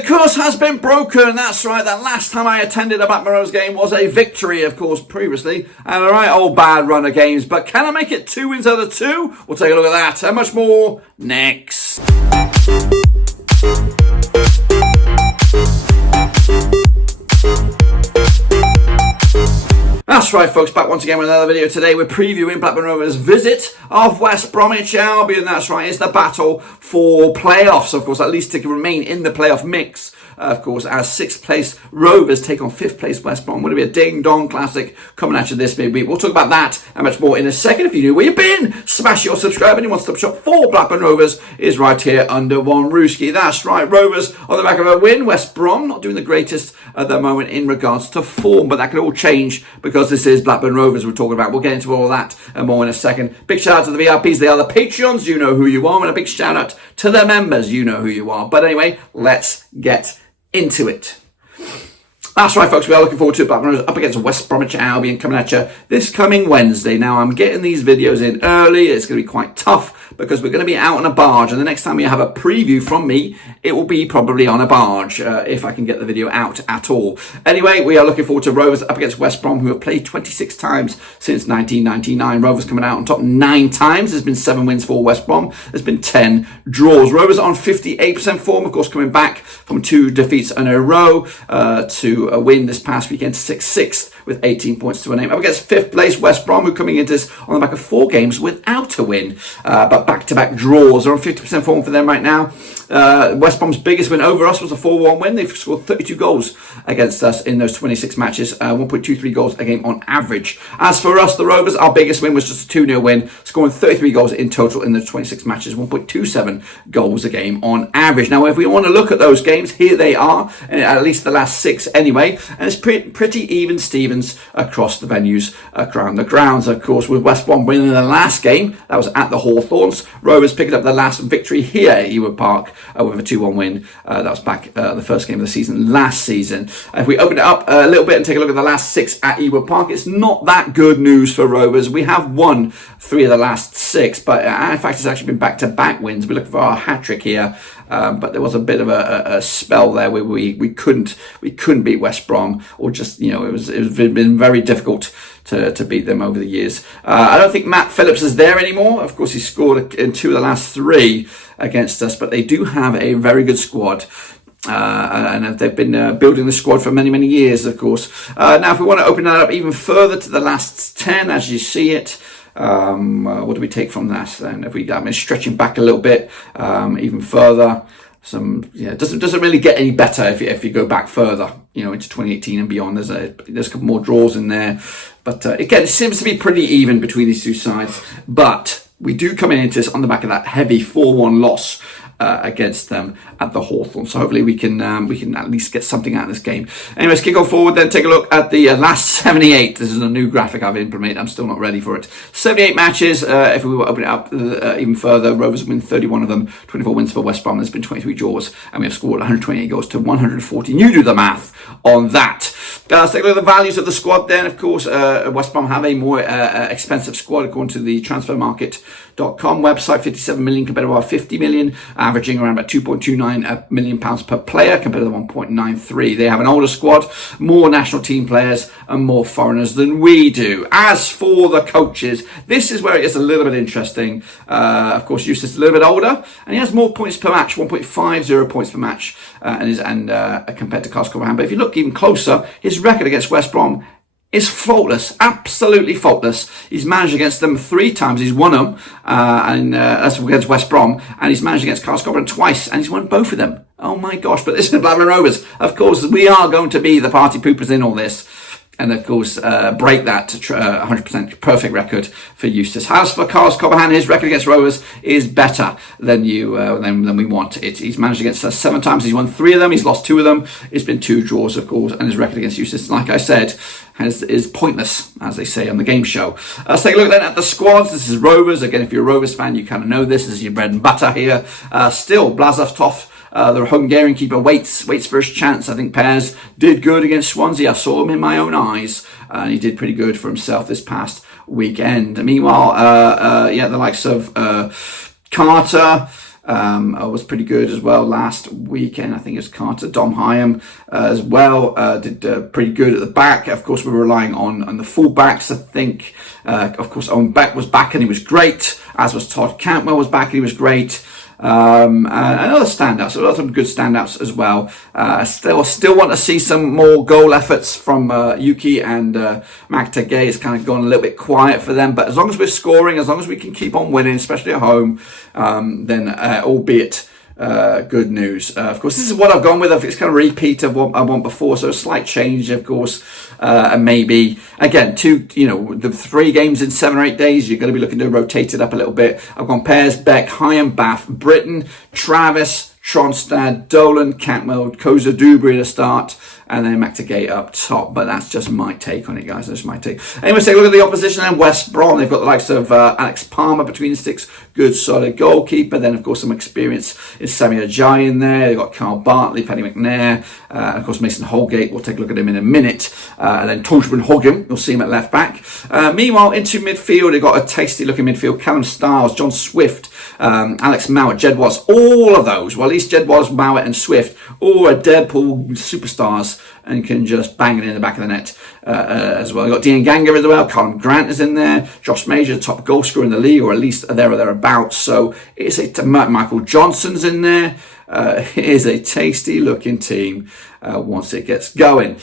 the curse has been broken. That's right. That last time I attended a Blackburn Rovers game was a victory, of course, previously. And a right old bad run of games. But can I make it 2 wins out of 2? We'll take a look at that and much more next. That's right, folks, back once again with another video. Today we're previewing Blackburn Rovers' visit of West Bromwich Albion. That's right, it's the battle for playoffs, of course, at least to remain in the playoff mix. Of course, as 6th place Rovers take on 5th place West Brom. Would it be a ding-dong classic coming at you this midweek? We'll talk about that and much more in a second. If you knew where you've been, smash your subscribe. And your one-stop shop for Blackburn Rovers is right here under one rooski. That's right, Rovers on the back of a win. West Brom not doing the greatest at the moment in regards to form, but that can all change because this is Blackburn Rovers we're talking about. We'll get into all of that and more in a second. Big shout out to the VIPs. They are the Patreons. You know who you are. And a big shout out to the members. You know who you are. But anyway, let's get into it. That's right, folks, we are looking forward to Blackburn Rovers up against West Bromwich Albion coming at you this coming Wednesday. Now, I'm getting these videos in early. It's going to be quite tough because we're going to be out on a barge, and the next time you have a preview from me, it will be probably on a barge, if I can get the video out at all. Anyway, we are looking forward to Rovers up against West Brom, who have played 26 times since 1999. Rovers coming out on top 9 times. There's been 7 wins for West Brom. There's been 10 draws. Rovers on 58% form, of course, coming back from 2 defeats in a row to a win this past weekend to 6th with 18 points to a name. Up against 5th place West Brom, who coming into this on the back of 4 games without a win, but back-to-back draws. They're on 50% form for them right now. West Brom's biggest win over us was a 4-1 win. They've scored 32 goals against us in those 26 matches, 1.23 goals a game on average. As for us, the Rovers, our biggest win was just a 2-0 win, scoring 33 goals in total in the 26 matches, 1.27 goals a game on average. Now, if we want to look at those games, here they are, and at least the last 6 anyway, and it's pretty even Stevens across the venues, around the grounds, of course, with West Brom winning the last game. That was at the Hawthorns. Rovers picking up the last victory here at Ewood Park with a 2-1 win. That was back the first game of the season last season. If we open it up a little bit and take a look at the last 6 at Ewood Park, it's not that good news for Rovers. We have won 3 of the last 6, but in fact it's actually been back-to-back wins. We're looking for our hat-trick here. But there was a bit of a spell there where we couldn't beat West Brom, or just, you know, it's been very difficult to beat them over the years. I don't think Matt Phillips is there anymore. Of course, he scored in 2 of the last 3 against us, but they do have a very good squad. And they've been building the squad for many years, of course. Now, if we want to open that up even further to the last 10, as you see it, what do we take from that then? If we stretching back a little bit, even further, it doesn't really get any better if you go back further, you know, into 2018 and beyond. There's a couple more draws in there, but again, it seems to be pretty even between these 2 sides. But we do come into this on the back of that heavy 4-1 loss against them at the Hawthorns. So hopefully we can at least get something out of this game. Anyways, kick on forward then, take a look at the last 78. This is a new graphic I've implemented. I'm still not ready for it. 78 matches. If we were to open it up even further, Rovers win 31 of them, 24 wins for West Brom. There's been 23 draws, and we have scored 128 goals to 114. You do the math on that. Let's take a look at the values of the squad then. Of course, West Brom have a more expensive squad according to the transfermarket.com website, 57 million compared to our 50 million, averaging around about 2.29 million pounds per player compared to the 1.93. They have an older squad, more national team players and more foreigners than we do. As for the coaches, this is where it gets a little bit interesting. Of course, Eustace is a little bit older, and he has more points per match, 1.50 points per match, compared to Carlos Corberan. But if you look even closer, his record against West Brom is faultless, absolutely faultless. He's managed against them 3 times. He's won them, and that's against West Brom, and he's managed against Carlos Corberan twice, and he's won both of them. Oh my gosh! But this is Blackburn Rovers. Of course, we are going to be the party poopers in all this, and of course break that 100% perfect record for Eustace. As for Carlos Corberan, his record against Rovers is better than we want. He's managed against us 7 times. He's won 3 of them. He's lost 2 of them. It's been 2 draws, of course, and his record against Eustace, like I said, is pointless, as they say on the game show. Let's take a look then at the squads. This is Rovers. Again, if you're a Rovers fan, you kind of know this. This is your bread and butter here. Still, Blazov Tov, the Hungarian keeper, waits for his chance. I think Pairs did good against Swansea. I saw him in my own eyes, and he did pretty good for himself this past weekend. Meanwhile, the likes of Carter, was pretty good as well last weekend. I think it was Carter Dom Hyam as well. Did pretty good at the back. Of course, we're relying on the full backs. I think, of course, Owen Beck was back and he was great, as was Todd Cantwell was back and he was great. And other standouts, a lot of good standouts as well. Still want to see some more goal efforts from Yuki and Magda Gay. It's kind of gone a little bit quiet for them, but as long as we're scoring, as long as we can keep on winning, especially at home, then albeit good news. Of course, this is what I've gone with. It's kind of a repeat of what I want before, so a slight change, of course, and maybe again the 3 games in 7 or 8 days. You're going to be looking to rotate it up a little bit. I've gone Pears, Beck, Hyam, Bath, Britton, Travis, Tronstad, Dolan, Cantwell, Koza, Dubry to start, and then McTagate up top. But that's just my take on it, guys. That's my take. Anyway, let's take a look at the opposition then. West Brom, they've got the likes of Alex Palmer between the sticks, good solid goalkeeper. Then, of course, some experience is Sami Ajayi in there. They've got Carl Bartley, Paddy McNair, and of course Mason Holgate. We'll take a look at him in a minute. And then Torshavn Hogan, you'll see him at left back. Meanwhile, into midfield, they've got a tasty looking midfield. Callum Stiles, John Swift, Alex Mowat, Jed Watts, all of those, well, at least Jed Watts, Mowat and Swift, all are Deadpool superstars and can just bang it in the back of the net as well. You've got Dean Ganga as well. Colin Grant is in there. Josh Major, the top goal scorer in the league, or at least there or thereabouts. So it's Michael Johnson's in there. It is a tasty looking team once it gets going.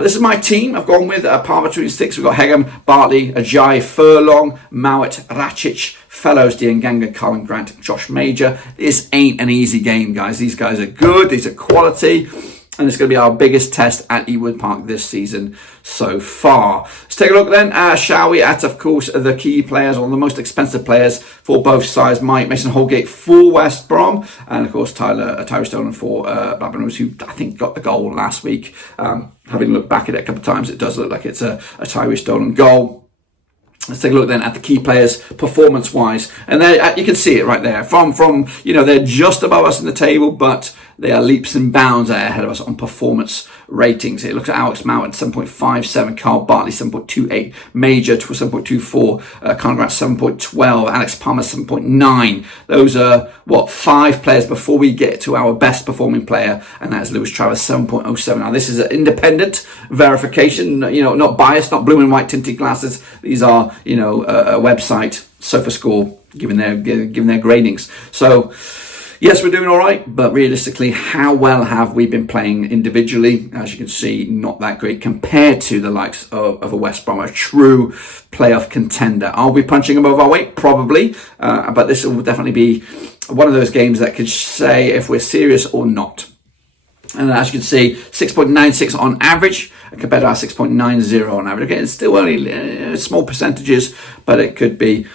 This is my team. I've gone with Palmer between sticks. We've got Hegem, Bartley, Ajayi, Furlong, Mowat, Racic, Fellows, Dianganga, Colin Grant, Josh Major. This ain't an easy game, guys. These guys are good. These are quality. And it's going to be our biggest test at Ewood Park this season so far. Let's take a look then, shall we, at, of course, the key players, or the most expensive players for both sides. Mason Holgate for West Brom, and, of course, Tyree Stolen for Blackburn Rovers, who I think got the goal last week. Having looked back at it a couple of times, it does look like it's a Tyree Stolen goal. Let's take a look then at the key players performance-wise, and there you can see it right there. From they're just above us in the table, but they are leaps and bounds ahead of us on performance ratings. It looks at Alex Mowat 7.57, Carl Bartley 7.28, Major 7.24, Conor Grant 7.12, Alex Palmer 7.9. Those are 5 players before we get to our best performing player, and that's Lewis Travers 7.07. Now this is an independent verification, not biased, not blue and white tinted glasses. These are a website, SofaScore, giving their gradings. So yes, we're doing all right, but realistically, how well have we been playing individually? As you can see, not that great compared to the likes of a West Brom, a true playoff contender. Are we punching above our weight? Probably, but this will definitely be one of those games that could say if we're serious or not. And as you can see, 6.96 on average compared to our 6.90 on average. Again, it's still only small percentages, but it could be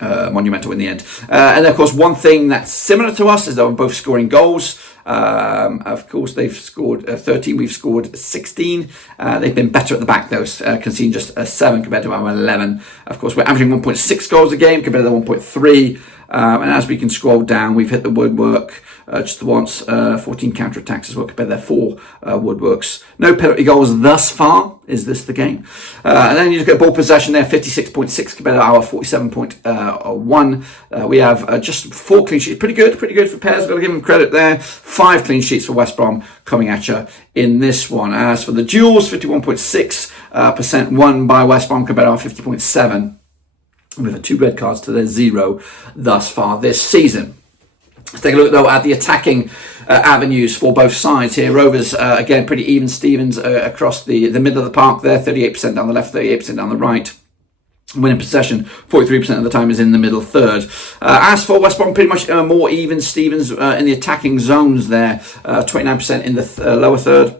monumental in the end. And of course, one thing that's similar to us is that we're both scoring goals. Of course, they've scored 13, we've scored 16. They've been better at the back, though, conceding just 7 compared to our 11. Of course, we're averaging 1.6 goals a game compared to the 1.3. And as we can scroll down, we've hit the woodwork just once, 14 counter-attacks as well compared to their 4 woodworks. No penalty goals thus far. Is this the game? And then you look at ball possession there, 56.6 compared to our 47.1. We have just 4 clean sheets. Pretty good for Pears. Got to give them credit there. 5 clean sheets for West Brom coming at you in this one. As for the duels, 51.6% won by West Brom compared to our 50.7. We've had 2 red cards to their 0 thus far this season. Let's take a look, though, at the attacking avenues for both sides here. Rovers, again, pretty even Stevens across the middle of the park there, 38% down the left, 38% down the right. Winning possession, 43% of the time is in the middle third. As for West Brom, pretty much more even Stevens in the attacking zones there, 29% in the lower third.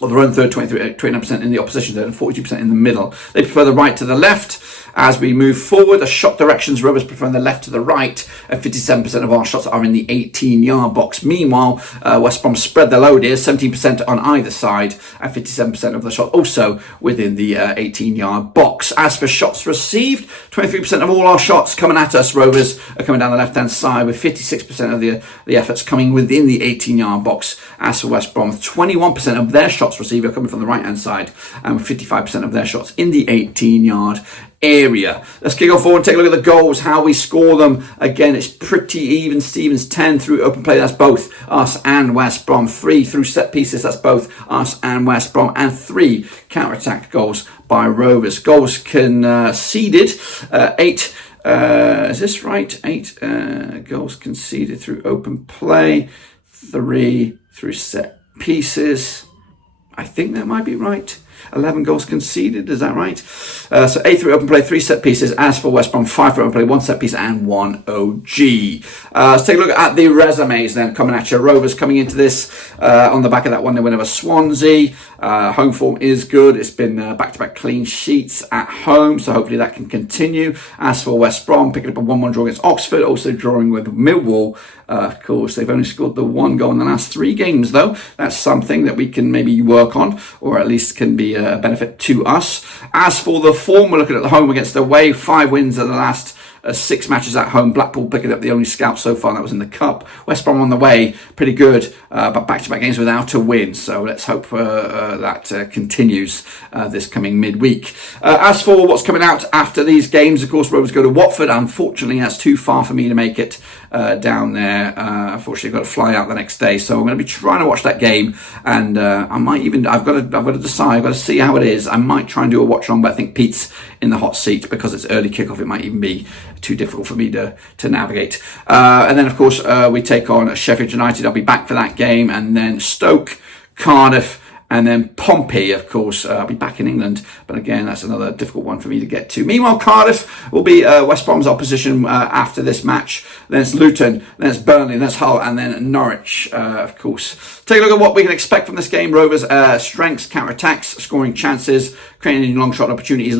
Or their own third, 29% in the opposition third, and 42% in the middle. They prefer the right to the left. As we move forward, the shot directions, Rovers prefer the left to the right, and 57% of our shots are in the 18-yard box. Meanwhile, West Brom spread the load here, 17% on either side, and 57% of the shot also within the 18-yard box. As for shots received, 23% of all our shots coming at us, Rovers, are coming down the left-hand side, with 56% of the efforts coming within the 18-yard box. As for West Brom, 21% of their shots shots received are coming from the right-hand side, and 55% of their shots in the 18-yard area. Let's kick off forward and take a look at the goals, how we score them. Again, it's pretty even. Stevens 10 through open play, that's both us and West Brom. 3 through set pieces, that's both us and West Brom. And 3 counter-attack goals by Rovers. Goals conceded, 8. Is this right? 8 goals conceded through open play, 3 through set pieces. I think that might be right. 11 goals conceded, is that right? So 8 through open play, 3 set pieces. As for West Brom, 5 through open play, 1 set piece and 1 OG. Let's take a look at the resumes then coming at you. Rovers coming into this on the back of that 1-0 win over Swansea. Home form is good. It's been back-to-back clean sheets at home, so hopefully that can continue. As for West Brom, picking up a 1-1 draw against Oxford, also drawing with Millwall. Of course, they've only scored the 1 goal in the last 3 games, though. That's something that we can maybe work on, or at least can be a benefit to us. As for the form, we're looking at the home against away. 5 wins in the last 6 matches at home. Blackpool picking up the only scalp so far, that was in the Cup. West Brom on the way, pretty good, but back-to-back games without a win. So let's hope that continues this coming midweek. As for what's coming out after these games, of course, Rovers go to Watford. Unfortunately, that's too far for me to make it down there. Unfortunately, I've got to fly out the next day, so I'm going to be trying to watch that game, and I've got to decide. I've got to see how it is. I might try and do a watch on, but I think Pete's in the hot seat because it's early kickoff. It might even be too difficult for me to navigate. And then, of course, we take on Sheffield United. I'll be back for that game, and then Stoke, Cardiff, and then Pompey, of course. I'll be back in England, but again, that's another difficult one for me to get to. Meanwhile, Cardiff will be West Brom's opposition after this match. Then it's Luton, then it's Burnley, then it's Hull, and then Norwich, of course. Take a look at what we can expect from this game. Rovers' strengths, counter-attacks, scoring chances, creating long shot opportunities,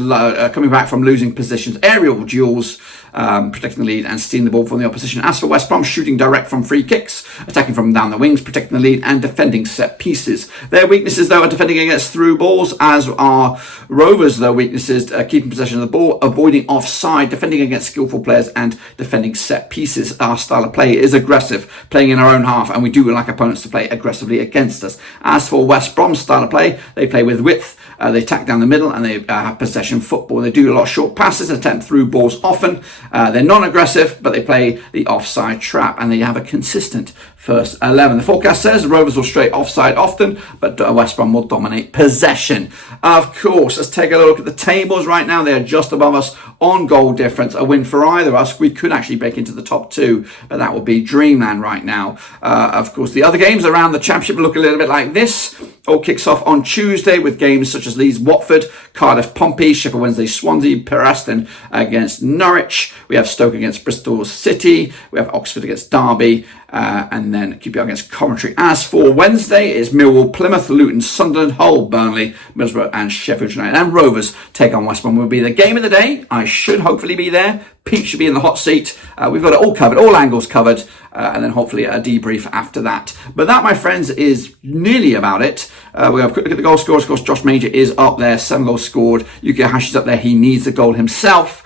coming back from losing positions, aerial duels, protecting the lead and stealing the ball from the opposition. As for West Brom, shooting direct from free kicks, attacking from down the wings, protecting the lead and defending set pieces. Their weaknesses, though, are defending against through balls, as are Rovers. Their weaknesses, keeping possession of the ball, avoiding offside, defending against skillful players and defending set pieces. Our style of play is aggressive, playing in our own half, and we do like opponents to play aggressively against us. As for West Brom's style of play, they play with width, they attack down the middle, and they have possession football. They do a lot of short passes, attempt through balls often. They're non-aggressive, but they play the offside trap, and they have a consistent first 11. The forecast says the Rovers will stray offside often, but West Brom will dominate possession. Of course, let's take a look at the tables right now. They are just above us on goal difference. A win for either of us, we could actually break into the top 2, but that would be dreamland right now. Of course, the other games around the Championship look a little bit like this. All kicks off on Tuesday with games such as Leeds, Watford, Cardiff, Pompey, Sheffield Wednesday, Swansea, Preston against Norwich. We have Stoke against Bristol City. We have Oxford against Derby, and then QPR against Coventry. As for Wednesday, it's Millwall, Plymouth, Luton, Sunderland, Hull, Burnley, Middlesbrough, and Sheffield United. And Rovers take on West Brom. Will be the game of the day. I should hopefully be there. Pete should be in the hot seat. We've got it all covered, all angles covered, and then hopefully a debrief after that. But that, my friends, is nearly about it. We're going to have a quick look at the goal scorers. Of course, Josh Major is up there, 7 goals scored. Yuki Hashi's up there. He needs the goal himself.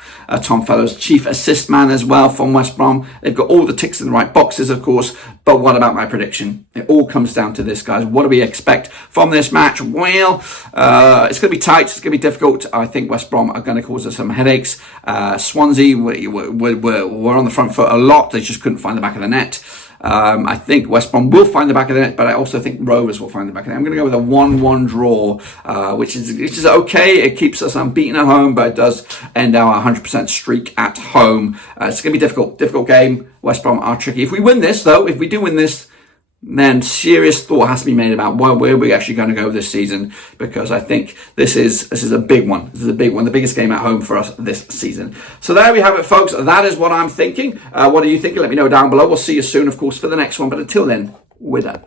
Tom Fellows, chief assist man as well from West Brom. They've got all the ticks in the right boxes, of course. But what about my prediction? It all comes down to this, guys. What do we expect from this match? Well, it's going to be tight. It's going to be difficult. I think West Brom are going to cause us some headaches. Swansea were on the front foot a lot. They just couldn't find the back of the net. I think West Brom will find the back of the net, but I also think Rovers will find the back of the net. I'm going to go with a 1-1 draw, which is okay. It keeps us unbeaten at home, but it does end our 100% streak at home. It's going to be difficult game. West Brom are tricky. If we win this, though, if we do win this, then serious thought has to be made about where we're actually going to go this season, because I think this is a big one. This is a big one, the biggest game at home for us this season. So there we have it, folks. That is what I'm thinking. What are you thinking? Let me know down below. We'll see you soon, of course, for the next one. But until then, we're done.